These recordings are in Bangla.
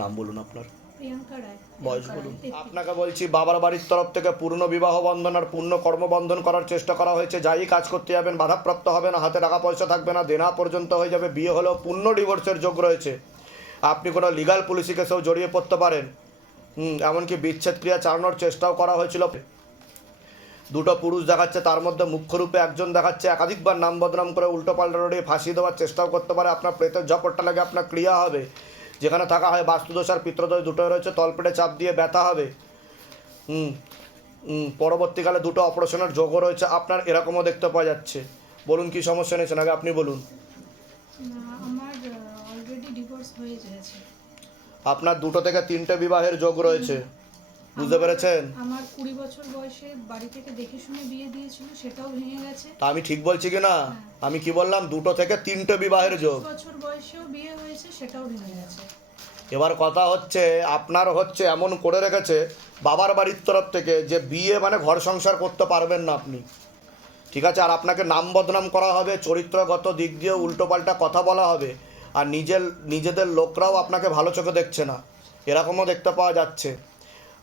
নাম বলুন আপনার। প্রিয়াঙ্কা রায়। বয়স বলুন। আপনাকে বলছি বাবার বাড়ির তরফ থেকে পূর্ণ বিবাহ বন্ধন আর পূর্ণ কর্মবন্ধন করার চেষ্টা করা হয়েছে। যাই কাজ করতে যাবেন বাধাপ্রাপ্ত হবে না, হাতে টাকা পয়সা থাকবে না, দেনা পর্যন্ত হয়ে যাবে, বিয়ে হলেও পূর্ণ ডিভোর্সের যোগ রয়েছে। আপনি কোনো লিগাল পুলিশি কেসেও জড়িয়ে পড়তে পারেন। এমনকি বিচ্ছেদ ক্রিয়া চালানোর চেষ্টাও করা হয়েছিল। দুটো পুরুষ দেখাচ্ছে, তার মধ্যে মুখ্যরূপে একজন দেখাচ্ছে একাধিকবার নাম বদনাম করে উল্টো পাল্টা রড়িয়ে ফাঁসিয়ে দেওয়ার চেষ্টাও করতে পারে। আপনার প্রেতের ঝপটটা লাগে আপনার ক্রিয়া হবে, যেখানে থাকা হয় বাস্তুদোষ আর পিত্রদোষ দুটোই রয়েছে। তলপেটে চাপ দিয়ে ব্যথা হবে। পরবর্তীকালে দুটো অপারেশনের যোগও রয়েছে আপনার, এরকমও দেখতে পাওয়া যাচ্ছে। বলুন কি সমস্যা নিয়েছেন, আগে আপনি বলুন। আমার অলরেডি ডিভোর্স হয়ে গেছে। আপনার 2 থেকে 3টে বিবাহের যোগ রয়েছে, বুঝতে পেরেছেন? আমার 20 বছর বয়সে বাড়ি থেকে দেখে শুনে বিয়ে দিয়েছিল, সেটাও ভেঙে গেছে। তা আমি ঠিক বলছি কি না? আমি কি বললাম? 2 থেকে 3টে বিবাহের যোগ। 20 বছর বয়সেও বিয়ে হয়েছে, সেটাও ভেঙে গেছে। এবার কথা হচ্ছে আপনার হচ্ছে এমন করে রেখেছে বাবার বাড়ির তরফ থেকে যে বিয়ে মানে ঘর সংসার করতে পারবেন না আপনি, ঠিক আছে? আর আপনাকে নাম বদনাম করা হবে, চরিত্রগত দিক দিয়ে উল্টোপাল্টা কথা বলা হবে, আর নিজেদের লোকরাও আপনাকে ভালো চোখে দেখছে না, এরকমও দেখতে পাওয়া যাচ্ছে।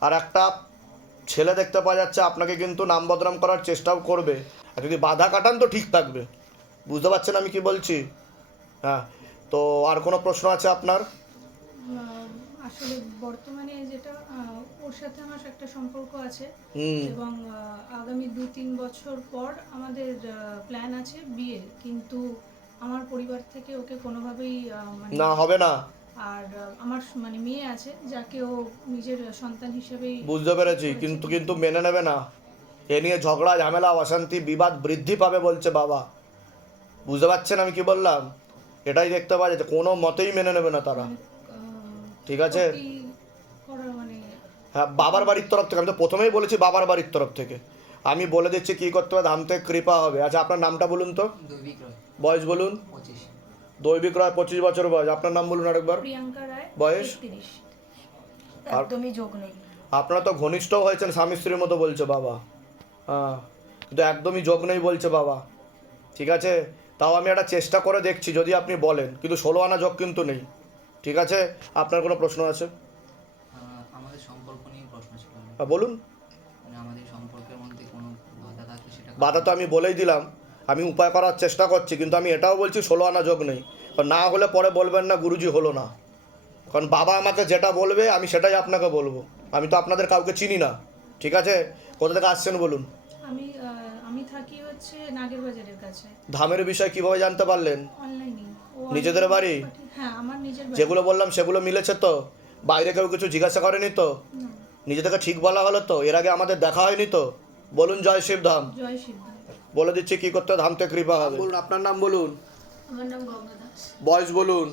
আর একটা ছেলে দেখতে পাওয়া যাচ্ছে আপনাকে কিন্তু নাম বদনাম করার চেষ্টাও করবে। আর যদি বাধা কাটান তো ঠিক থাকবে, বুঝতে পারছেন আমি কি বলছি? হ্যাঁ, তো আর কোনো প্রশ্ন আছে আপনার? আসলে বর্তমানে যেটা ওর সাথে আমার একটা সম্পর্ক আছে, এবং আগামী 2-3 বছর পর আমাদের প্ল্যান আছে বিয়ে, কিন্তু আমার পরিবার থেকে ওকে কোনোভাবেই না, হবে না। আর আমার মানে মেয়ে আছে যাকে ও নিজের সন্তান হিসেবেই বুঝতে পেরেছি, কিন্তু মেনে নেবে না। এ নিয়ে ঝগড়া ঝামেলা অশান্তি বিবাদ বৃদ্ধি পাবে বলছে বাবা, বুঝতে পারছেন আমি কি বললাম? এটাই দেখতে পাওয়া যাচ্ছে, কোনো মতেই মেনে নেবে না তারা, ঠিক আছে? হ্যাঁ, বাবার বাড়ির তরফ থেকে, আমি তো প্রথমেই বলেছি বাবার বাড়ির তরফ থেকে। আমি বলে দিচ্ছি কী করতে হবে, ধাম থেকে কৃপা হবে। আচ্ছা, আপনার নামটা বলুন তো। বয়স বলুন। দৈবিক রায়, 25 বছর বয়স। আপনার নাম বলুন আরেকবার। প্রিয়াঙ্কা রায়, বয়স? 33। একদমই যোগ নেই। আপনারা তো ঘনিষ্ঠও হয়েছেন, স্বামী স্ত্রীর মতো বলছে বাবা। হ্যাঁ, কিন্তু একদমই যোগ নেই বলছে বাবা, ঠিক আছে? তাও আমি একটা চেষ্টা করে দেখছি যদি আপনি বলেন, কিন্তু 16 আনা যোগ কিন্তু নেই, ঠিক আছে? আপনার কোনো প্রশ্ন আছে? আমাদের সম্পর্ক নিয়ে প্রশ্ন ছিল। বলুন। মানে আমাদের সম্পর্কের মধ্যে কোনো বাধা থাকলে সেটা বাধা তো আমি বলেই দিলাম, আমি উপায় করার চেষ্টা করছি, কিন্তু আমি এটাও বলছি 16 আনা যোগ নেই। কারণ না হলে পরে বলবেন না গুরুজি হলো না, কারণ বাবা আমাকে যেটা বলবে আমি সেটাই আপনাকে বলবো। আমি তো আপনাদের কাউকে চিনি না, ঠিক আছে? কোথা থেকে আসছেন বলুন? আমি থাকি হচ্ছে নাগের বাজারের কাছে। ধামের বিষয় কিভাবে জানতে পারলেন? অনলাইনে। নিজেদের বাড়ি? হ্যাঁ, আমার নিজের বাড়ি। যেগুলো বললাম সেগুলো মিলেছে তো? বাইরে কেউ কিছু জিজ্ঞাসা করেনি তো? না। নিজে থেকে ঠিক বলা হলো তো? এর আগে আমাদের দেখা হয়নি তো? বলুন জয় শিবধাম। জয় শিবধাম। বলে দিচ্ছি কি করতে, ধাম থেকে কৃপা হবে। বলুন আপনার নাম বলুন। আমার নাম গঙ্গা দাস। বয়স বলুন।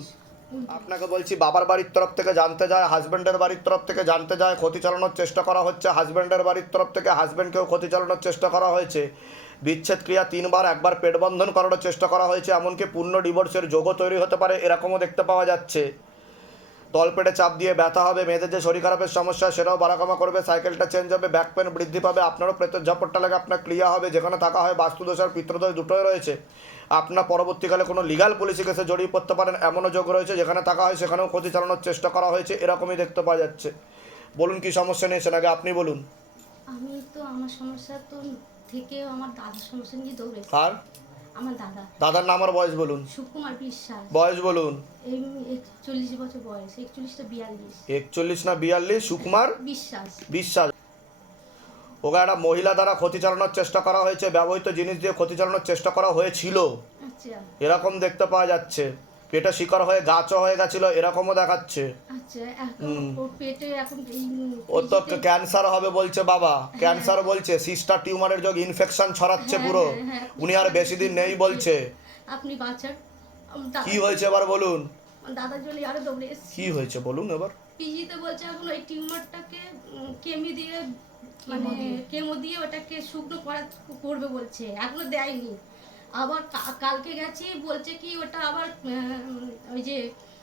আপনাকে বলছি বাবার বাড়ির তরফ থেকে জানতে যায়, হাজব্যান্ডের বাড়ির তরফ থেকে জানতে যায়, ক্ষতি চালানোর চেষ্টা করা হচ্ছে। হাজব্যান্ডের বাড়ির তরফ থেকে হাজব্যান্ডকেও ক্ষতি চালানোর চেষ্টা করা হয়েছে। বিচ্ছেদ ক্রিয়া 3 বার, একবার পেট বন্ধন করার চেষ্টা করা হয়েছে, এমনকি পূর্ণ ডিভোর্সের যোগও তৈরি হতে পারে, এরকমও দেখতে পাওয়া যাচ্ছে। তলপেটে চাপ দিয়ে ব্যথা হবে, মেয়েদের যে শরীর খারাপের সমস্যা সেটাও বাড়াকমা করবে, সাইকেলটা চেঞ্জ হবে, ব্যাক পেন বৃদ্ধি পাবে, আপনারও প্রেতের ঝপটটা লাগে আপনার ক্রিয়া হবে, যেখানে থাকা হয় বাস্তুদোষ আর পিত্রদোষ দুটোই রয়েছে। আপনার পরবর্তীকালে কোনো লিগাল পুলিশি কেসে জড়িয়ে পড়তে পারেন, এমনও যোগ রয়েছে, যেখানে থাকা হয় সেখানেও ক্ষতি চালানোর চেষ্টা করা হয়েছে, এরকমই দেখতে পাওয়া যাচ্ছে। বলুন কি সমস্যা নিয়েছেন, আগে আপনি বলুন। আমি তো আমার সমস্যা তো থেকেও আমার দাদার সমস্যা নিয়ে দৌড়েছি। আর আমার দাদা। দাদার নাম আর বয়স বলুন। সুকুমার বিশ্বাস। বয়স বলুন। এই 41 বছর বয়স। 41 তো 42। 41 না 42? সুকুমার বিশ্বাস। বিশ্বাস। ওকে একটা মহিলা দ্বারা ক্ষতি চালানোর চেষ্টা করা হয়েছে, ব্যবহৃত জিনিস দিয়ে ক্ষতি চালানোর চেষ্টা করা হয়েছিল, আচ্ছা এরকম দেখতে পাওয়া যাচ্ছে। পেটে শিকার হয়ে গাছও হয়ে গেছিল, এরকমও দেখাচ্ছে। আচ্ছা, এখন ওর পেটে এখন ওর তো ক্যান্সার হবে বলছে বাবা, ক্যান্সার বলছে, সিস্টার টিউমারের যোগ, ইনফেকশন ছড়াচ্ছে পুরো। উনি আর বেশি দিন নেই বলছে। আপনি বাচ্চার কি হয়েছে এবার বলুন? দাদার জন্য আরো দৌড়ে এসেছি। কি হয়েছে বলুন এবার। পিজিতে বলছে এখন ওই টিউমারটাকে কেমি দিয়ে মানে কেমো দিয়ে ওটাকে শুকনো করবে বলছে, এখনো দেয়নি। আবার কালকে গেছি বলছে কি ওটা আবার ওই যে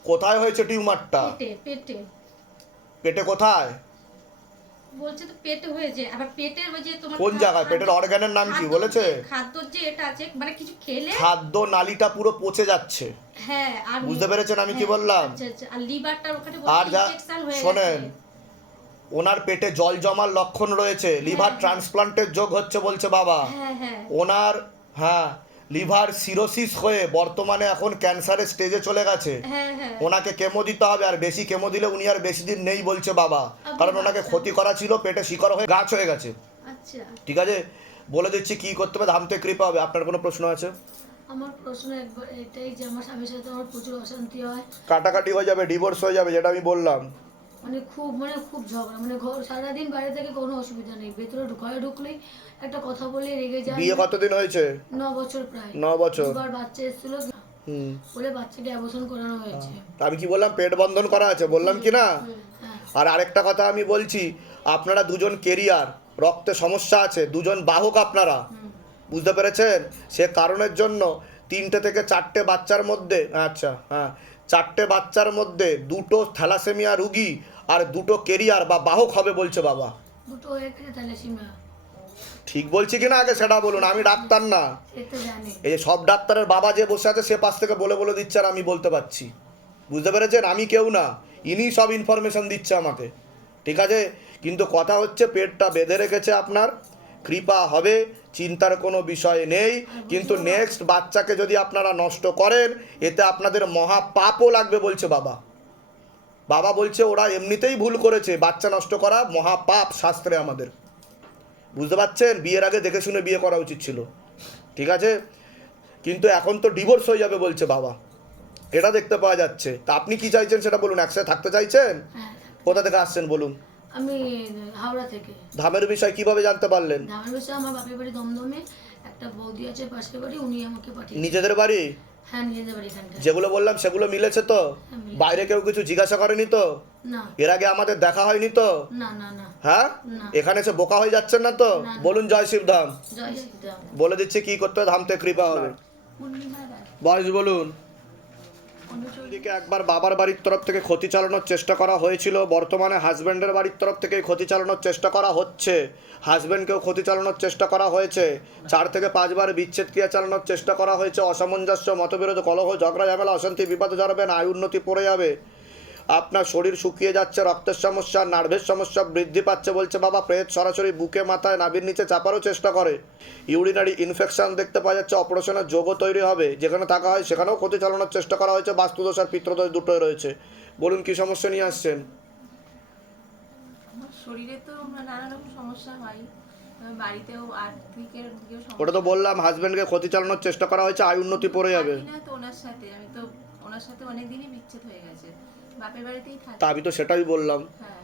কোথায় হয়েছে টিউমারটা? পেটে পেটে পেটে কোথায়? বলছে তো পেটে হয়েছে, আবার পেটের ওই যে তোমার কোন জায়গায় পেটের অর্গানের নাম কি বলেছে? খাদ্যর যে এটা আছে মানে কিছু খেলে খাদ্য নালীটা পুরো পচে যাচ্ছে, হ্যাঁ। আর বুঝতে পেরেছেন আমি কি বললাম? আচ্ছা আচ্ছা, আর লিভারটার ওখানে আর যা ইনফেকশন হয়ে শোনেন, গেছে। ওনার পেটে জল জমার লক্ষণ রয়েছে, লিভার ট্রান্সপ্লান্টের যোগ হচ্ছে বলছে বাবা। হ্যাঁ হ্যাঁ ওনার হ্যাঁ লিভার সিরোসিস হয়ে বর্তমানে এখন ক্যান্সারের স্টেজে চলে গেছে। হ্যাঁ হ্যাঁ। ওনাকে কেমো দিতে হবে, আর বেশি কেমো দিলে উনি আর বেশি দিন নেই বলছে বাবা, কারণ ওনাকে ক্ষতি করা ছিল, পেটে শিকড় হয়ে গাছ হয়ে গেছে। আচ্ছা ঠিক আছে, বলে দিচ্ছি কি করতে হবে, ধামতে কৃপা হবে। আপনার কোনো প্রশ্ন আছে? আমার প্রশ্ন একবার এটাই যে আমার স্বামীর সাথে আমার প্রচুর অশান্তি হয়, কাটাকাটি হয়ে যাবে, ডিভোর্স হয়ে যাবে, যেটা আমি বললাম। খুব ঝগড়া, ঘর সারাদিন বাইরে থেকে কোনো অসুবিধা নেই, ভেতরে ঘরে ঢুকলেই একটা কথা বলে রেগে যায়। বিয়ে কতদিন হয়েছে? 9 বছর প্রায়। 9 বছর। দুবার বাচ্চা এসেছিল, বলে বাচ্চাকে অ্যাবর্শন করানো হয়েছে। আমি কি বললাম? পেট বন্ধন করা আছে, বললাম কি না? হ্যাঁ। আর আরেকটা কথা আমি বলছি, আপনারা দুজন কেরিয়ার, রক্তে সমস্যা আছে, দুজন বাহক আপনারা, বুঝতে পেরেছেন? সে কারণের জন্য 3টে থেকে 4টে বাচ্চার মধ্যে, আচ্ছা হ্যাঁ, 4টে বাচ্চার মধ্যে 2টো থ্যালাসেমিয়া রুগী আর 2টো কেরিয়ার বা বাহক হবে বলছে বাবা। দুটো হয়ে গেছে থ্যালাসেমিয়া। ঠিক বলছি কিনা আগে সেটা বলুন, আমি ডাক্তার না। সে তো জানি। এই যে সব ডাক্তারের বাবা যে বসে আছে সে পাশ থেকে বলে বলে দিচ্ছে আর আমি বলতে পারছি, বুঝতে পেরেছেন? আমি কেউ না, ইনি সব ইনফরমেশন দিচ্ছে আমাকে, ঠিক আছে? কিন্তু কথা হচ্ছে পেটটা বেঁধে রেখেছে আপনার, কৃপা হবে, চিন্তার কোনো বিষয় নেই। কিন্তু নেক্সট বাচ্চাকে যদি আপনারা নষ্ট করেন, এতে আপনাদের মহা পাপও লাগবে বলছে বাবা। বাবা বলছে ওরা এমনিতেই ভুল করেছে, বাচ্চা নষ্ট করা মহা পাপ শাস্ত্রে আমাদের, বুঝতে পারছেন? বিয়ের আগে দেখে শুনে বিয়ে করা উচিত ছিল, ঠিক আছে? কিন্তু এখন তো ডিভোর্স হয়ে যাবে বলছে বাবা, এটা দেখতে পাওয়া যাচ্ছে। তা আপনি কি চাইছেন সেটা বলুন, একসাথে থাকতে চাইছেন? হ্যাঁ। কোথা থেকে আসছেন বলুন? আমি হাওড়া থেকে। ধামের বিষয় কিভাবে জানতে পারলেন? ধামের বিষয়ে আমার বাপের বাড়ি দমদমে, একটা বৌদি আছে পাশের বাড়ি, উনি আমাকে পাঠিয়ে। নিজেদের বাড়ি? হ্যাঁ, নিজেদের বাড়ি এখানটা। যেগুলো বললাম সেগুলো মিলেছে তো? হ্যাঁ, মিলেছে। বাইরে কেউ কিছু জিজ্ঞাসা করেনি তো? না এর আগে আমাদের দেখা হয়নি তো? না না না। হ্যাঁ, না। এখানে এসে বোকা হয়ে যাচ্ছেন না তো? না। বলুন জয় শিবধাম। জয় শ্রীরাম। বলে দিচ্ছি কি করতে হবে, ধামতে কৃপা হবে। বয়স বলুন। দিকে একবার বাবার বাড়ির তরফ থেকে ক্ষতি চালানোর চেষ্টা করা হয়েছিল, বর্তমানে হাজব্যান্ডের বাড়ির তরফ থেকে ক্ষতি চালানোর চেষ্টা করা হচ্ছে। হাজব্যান্ডকেও ক্ষতি চালানোর চেষ্টা করা হয়েছে, 4 থেকে 5 বার বিচ্ছেদ ক্রিয়া চালানোর চেষ্টা করা হয়েছে। অসামঞ্জস্য, মতবিরোধ, কলহ, ঝগড়া, ঝামেলা, অশান্তি, বিপদে জড়াবেন, আয় উন্নতি পড়ে যাবে। আপনার শরীর শুকিয়ে যাচ্ছে, রক্তের সমস্যা, নার্ভের সমস্যা বৃদ্ধি পাচ্ছে বলছে বাবা। প্রেত সরাসরি বুকে, মাথায়, নাভির নিচে চাপারও চেষ্টা করে। ইউরিনারি ইনফেকশন দেখতে পাওয়া যাচ্ছে, অপারেশনের যোগও তৈরি হবে। যেখানে থাকা হয় সেখানেও ক্ষতি চালানোর চেষ্টা করা হয়েছে। বাস্তুদোষ আর পিতৃদোষ দুটোই রয়েছে। বলুন কি সমস্যা নিয়ে আসছেন? আমার শরীরে তো নানা রকম সমস্যা হয়, বাড়িতেও আর্থিকের দিকেও ওটা তো বললাম, হাজব্যান্ডকে ক্ষতি চালানোর চেষ্টা করা হয়েছে, আয় উন্নতি পড়ে যাবে। থাকি না তো ওনার সাথে, আমি তো ওনার সাথে অনেকদিনই বিচ্ছেদ হয়ে গেছে, বাপের বাড়িতেই থাকি। তা আমি তো সেটাই বললাম।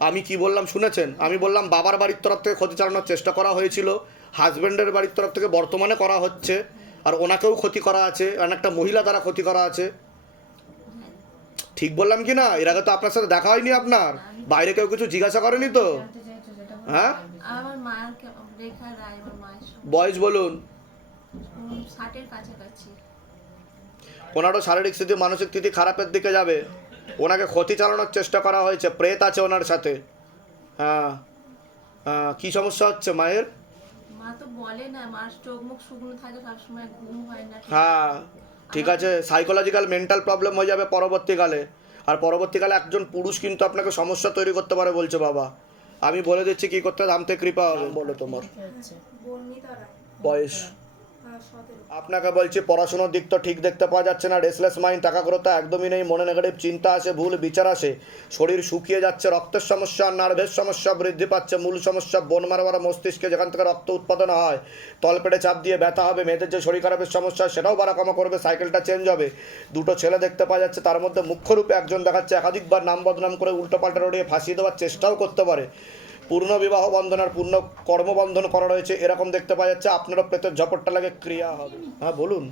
আমি কি বললাম শুনেছেন? আমি বললাম বাবার বাড়ির তরফ থেকে ক্ষতি চালানোর চেষ্টা করা হয়েছিল, হাজব্যান্ডের বাড়ির তরফ থেকে বর্তমানে করা হচ্ছে, আর ওনাকেও ক্ষতি করা আছে, আর একটা মহিলা দ্বারা ক্ষতি করা আছে। ঠিক বললাম কি না? এর আগে তো আপনার সাথে দেখা হয়নি আপনার, বাইরে কেউ কিছু জিজ্ঞাসা করেনি তো? হ্যাঁ, আমার মায়ের রেখা রায়, আমার মায়ের সঙ্গে বয়স বলুন। 60-এর কাছাকাছি। ওনারও শারীরিক স্থিতি, মানসিক স্থিতি খারাপের দিকে যাবে। ওনাকে ক্ষতি চালানোর চেষ্টা করা হয়েছে, প্রেত আছে ওনার সাথে। হ্যাঁ, কি সমস্যা হচ্ছে মায়ের? মা তো বলে না, মার চোখ মুখ শুকনো থাকে, সবসময় ঘুম হয় না। হ্যাঁ ঠিক আছে, সাইকোলজিক্যাল মেন্টাল প্রবলেম হয়ে যাবে পরবর্তীকালে। আর পরবর্তীকালে একজন পুরুষ কিন্তু আপনাকে সমস্যা তৈরি করতে পারে বলছে বাবা। আমি বলে দিচ্ছি কি করতে, ধামতে কৃপা হবে। বলো তোমার বয়স। আপনাকে বলছি পড়াশোনার দিক তো ঠিক দেখতে পাওয়া যাচ্ছে না, রেসলেস মাইন্ড, একাগ্রতা একদমই নেই, মনে নেগেটিভ চিন্তা আসে, ভুল বিচার আসে, শরীর শুকিয়ে যাচ্ছে, রক্তের সমস্যা, নার্ভের সমস্যা বৃদ্ধি পাচ্ছে, মূল সমস্যা বোন মারবার মস্তিষ্কে, যেখান থেকে রক্ত উৎপাদন হয়, তলপেটে চাপ দিয়ে ব্যথা হবে, মেয়েদের যে শরীর খারাপের সমস্যা সেটাও বাড়া কমা করবে, সাইকেলটা চেঞ্জ হবে। 2টো ছেলে দেখতে পাওয়া যাচ্ছে, তার মধ্যে মুখ্যরূপে একজন দেখাচ্ছে একাধিকবার নাম বদনাম করে উল্টোপাল্টা রড়িয়ে ফাঁসিয়ে দেওয়ার চেষ্টাও করতে পারে। পূর্ণ বিবাহ বন্ধন আর পূর্ণ কর্মবন্ধন করা রয়েছে, এরকম দেখতে পাওয়া যাচ্ছে। আপনারও প্রেতের ঝপটটা লাগে ক্রিয়া হবে। হ্যাঁ বলুন।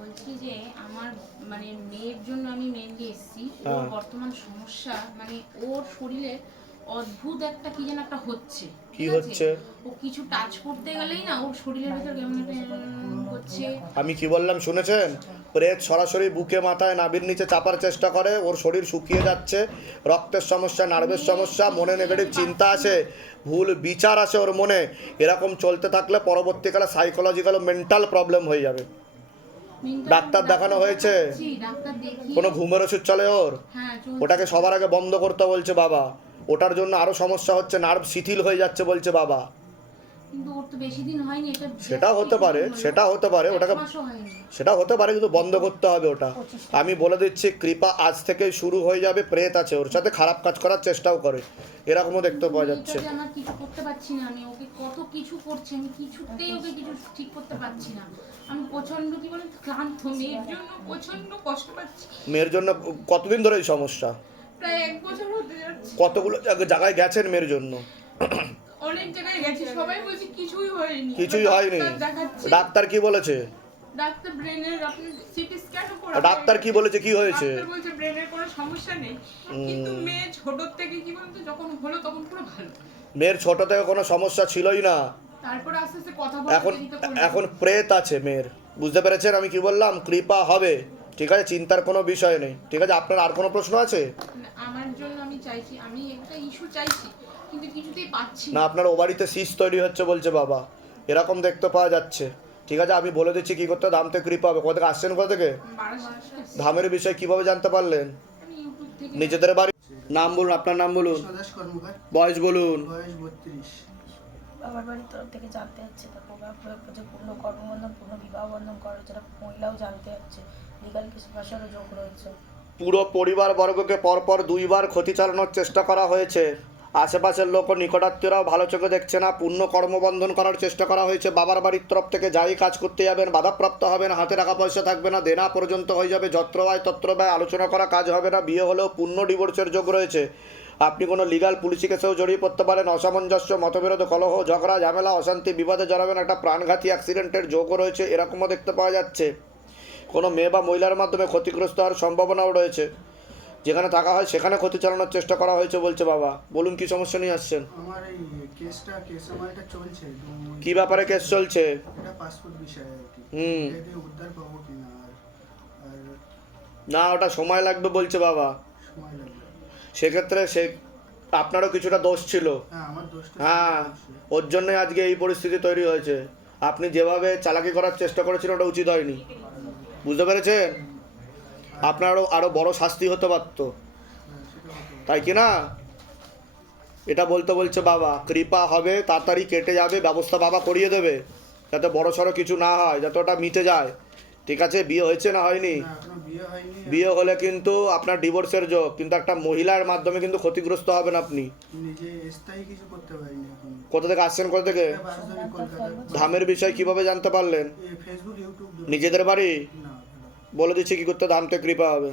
বলছি যে আমার মানে মেয়ের জন্য আমি মেনলি এসেছি। ওর বর্তমান সমস্যা মানে ওর শরীরে অদ্ভুত একটা কি যেন একটা হচ্ছে। কি ঠিক আছে? হচ্ছে? ও কিছু টাচ করতে গেলেই না ওর শরীরের ভিতর কেমন একটা হচ্ছে। আমি কি বললাম শুনেছেন? প্রেত সরাসরি বুকে মাথায় নাভির নিচে চাপার চেষ্টা করে, ওর শরীর শুকিয়ে যাচ্ছে, রক্তের সমস্যা, নার্ভের সমস্যা, মনে নেগেটিভ চিন্তা আসে, ভুল বিচার আসে ওর মনে। এরকম চলতে থাকলে পরবর্তীকালে সাইকোলজিক্যাল মেন্টাল প্রবলেম হয়ে যাবে। ডাক্তার দেখানো হয়েছে? ডাক্তার দেখি। কোনো ঘুমের ওষুধ চলে ওর? হ্যাঁ চলছে। ওটাকে সবার আগে বন্ধ করতে বলছে বাবা। ওটার জন্য আরও সমস্যা হচ্ছে, নার্ভ শিথিল হয়ে যাচ্ছে বলছে বাবা। কিন্তু ওর তো বেশি দিন হয়নি, এটা সেটা হতে পারে, সেটা হতে পারে, ওটাকে মাসও হয়নি। সেটা হতে পারে, কিন্তু বন্ধ করতে হবে ওটা। আমি বলে দিচ্ছি, কৃপা আজ থেকেই শুরু হয়ে যাবে। প্রেত আছে ওর সাথে, খারাপ কাজ করার চেষ্টাও করে, এরকমও দেখতে পাওয়া যাচ্ছে। মেয়েটাকে আমার কিছু করতে পারছি না, আমি ওকে কত কিছু করছি, আমি কিছুতেই ওকে কিছু ঠিক করতে পারছি না। আমি প্রচন্ড কি বলে ক্লান্ত, মেয়ের জন্য প্রচন্ড কষ্ট পাচ্ছি। মেয়ের জন্য কতদিন ধরে এই সমস্যা? প্রায় 1 বছর হতে যাচ্ছে। কতগুলো জায়গায় গেছেন মেয়ের জন্য? অনেক জায়গায় গেছি, সবাই বলছে কিছুই হয়নি। কিছুই হয়নি। ডাক্তার দেখাচ্ছি, ডাক্তার কি বলেছে? ডাক্তার ব্রেনের আপনি সিটি স্ক্যানও করা। ডাক্তার কি বলেছে, কি হয়েছে? ডাক্তার বলছে ব্রেনের কোনো সমস্যা নেই, কিন্তু মেয়ে ছোট থেকে কি বলতো যখন হলো তখন পুরো ভালো। মেয়ের ছোট থেকে কোনো সমস্যা ছিলই না, তারপরে আস্তে আস্তে কথা এখন বলতে দিতে করলো। এখন প্রেত আছে মেয়ের। বুঝতে পেরেছেন আমি কি বললাম? কৃপা হবে, ঠিক আছে, চিন্তার কোনো বিষয় নেই, ঠিক আছে। আপনার আর কোনো প্রশ্ন আছে? আমার জন্য আমি চাইছি, আমি একটা ইস্যু চাইছি, কিন্তু কিছুতেই পাচ্ছি না, আপনার ও বাড়িতে সিস তৈরি হচ্ছে বলছে বাবা, এরকম দেখতে পাওয়া যাচ্ছে, ঠিক আছে। আমি বলে দিচ্ছি কি করতে, ধাম থেকে কৃপা হবে। কোথা থেকে আসছেন, কোথা থেকে? বারাসাত। ধামের বিষয় কিভাবে জানতে পারলেন? আমি ইউটিউব থেকে নিজেদের বাড়ি নাম বলুন, আপনার নাম বলুন, দাস কর্মকার, বয়স বলুন। বয়স 32। বাবার বাড়ির তরফ থেকে জানতে যাচ্ছে, তার প্রভাব প্রয়োগ করছে, পূর্ণ কর্মবন্ধন, পূর্ণ বিবাহ বন্ধন করা, যেটা মহিলাও জানতে যাচ্ছে, লিগাল কিছু ভাষারও যোগ রয়েছে। পুরো পরিবার বর্গকে পরপর 2 বার ক্ষতি চালানোর চেষ্টা করা হয়েছে। আশেপাশের লোক ও নিকটাত্মীয়রাও ভালো চোখে দেখছে না। পূর্ণ কর্মবন্ধন করার চেষ্টা করা হয়েছে। বাবার বাড়ির তরফ থেকে যাই কাজ করতে যাবেন বাধাপ্রাপ্ত হবেন, হাতে টাকা পয়সা থাকবে না, দেনা পর্যন্ত হয়ে যাবে, যত্র ব্যয় তত্র ব্যয়, আলোচনা করা কাজ হবে না, বিয়ে হলেও পূর্ণ ডিভোর্সের যোগ রয়েছে। আপনি কোনো লিগাল পুলিশি কেসেও জড়িয়ে পড়তে পারেন, অসামঞ্জস্য, মতবিরোধ, কলহ, ঝগড়া, ঝামেলা, অশান্তি, বিবাদে জড়াবেন, একটা প্রাণঘাতী অ্যাক্সিডেন্টের যোগও রয়েছে, এরকমও দেখতে পাওয়া যাচ্ছে। কোনো মেয়ে বা মহিলার মাধ্যমে ক্ষতিগ্রস্ত হওয়ার সম্ভাবনাও রয়েছে। যেখানে থাকা হয় সেখানে ক্ষতি চালানোর চেষ্টা করা হয়েছে বলছে বাবা। বলুন কি সমস্যা নিয়ে আসছেন? আমার এই কেস আমার এটা চলছে। কি ব্যাপারে কেস চলছে? এটা পাসপোর্ট বিষয় আর কি। হুম। এতে উদ্ধার পাবো কিনা আর না, ওটা সময় লাগবে বলছে বাবা। সময় লাগবে। সেক্ষেত্রে আপনারও কিছুটা দোষ ছিল। হ্যাঁ, আমার দোষটা হ্যাঁ, ওর জন্যই আজকে এই পরিস্থিতি তৈরি হয়েছে। আপনি যেভাবে চালাকি করার চেষ্টা করেছিলেন ওটা উচিত হয়নি, বুঝতে পেরেছেন? আপনারও আরও বড় শাস্তি হতে পারত, সেটা হতো। তাই কি না? এটা বলছে বাবা, কৃপা হবে, তাড়াতাড়ি কেটে যাবে, ব্যবস্থা বাবা করিয়ে দেবে, যাতে বড় সড়ো কিছু না হয়, যাতে ওটা মিটে যায়, ঠিক আছে? বিয়ে হয়েছে না হয়নি? না, এখনো বিয়ে হয়নি। বিয়ে হলে কিন্তু আপনার ডিভোর্সের যোগ, কিন্তু একটা মহিলার মাধ্যমে কিন্তু ক্ষতিগ্রস্ত হবেন আপনি। নিজে স্থায়ী কিছু করতে পারিনি এখন। কোথা থেকে আসছেন, কোথা থেকে? রাজধানী কলকাতা। ধামের বিষয় কিভাবে জানতে পারলেন? Facebook, YouTube. নিজেদের বাড়ি? না, বলে দিচ্ছি কি করতে ধাম থেকে কৃপা হবে।